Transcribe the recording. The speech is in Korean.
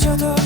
마저도